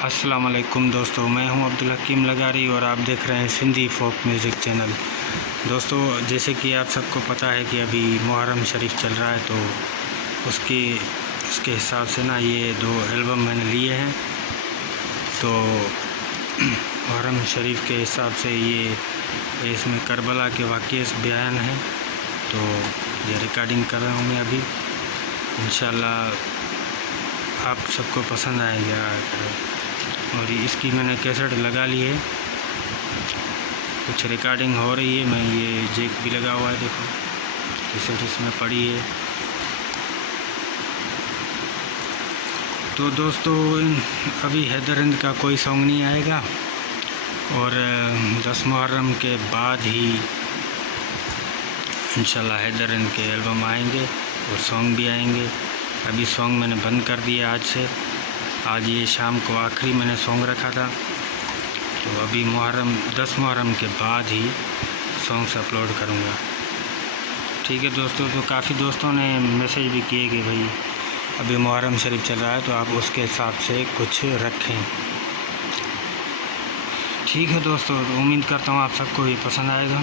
अस्सलाम वालेकुम दोस्तों, मैं हूं अब्दुल हकीम लगारी और आप देख रहे हैं सिंधी फोक म्यूज़िक चैनल। दोस्तों, जैसे कि आप सबको पता है कि अभी मुहर्रम शरीफ चल रहा है, तो उसके हिसाब से ना ये 2 एल्बम मैंने लिए हैं। तो मुहर्रम शरीफ के हिसाब से ये इसमें करबला के वाक़ये बयान है, तो ये रिकॉर्डिंग कर रहा हूँ मैं अभी। इंशाल्लाह आप सबको पसंद आएगा। और इसकी मैंने कैसेट लगा ली है, कुछ रिकॉर्डिंग हो रही है। मैं ये जैक भी लगा हुआ है, देखो कैसेट इसमें पड़ी है। तो दोस्तों, अभी हैदर का कोई सॉन्ग नहीं आएगा और 10 मुहर्रम के बाद ही इंशाल्लाह हैदर के एल्बम आएंगे और सॉन्ग भी आएंगे। अभी सॉन्ग मैंने बंद कर दिया आज ये शाम को आखिरी मैंने सॉन्ग रखा था। तो अभी 10 मुहर्रम के बाद ही सॉन्ग्स अपलोड करूँगा। ठीक है दोस्तों, तो काफ़ी दोस्तों ने मैसेज भी किए कि भाई अभी मुहर्रम शरीफ चल रहा है, तो आप उसके हिसाब से कुछ रखें। ठीक है दोस्तों, तो उम्मीद करता हूँ आप सबको ये पसंद आएगा।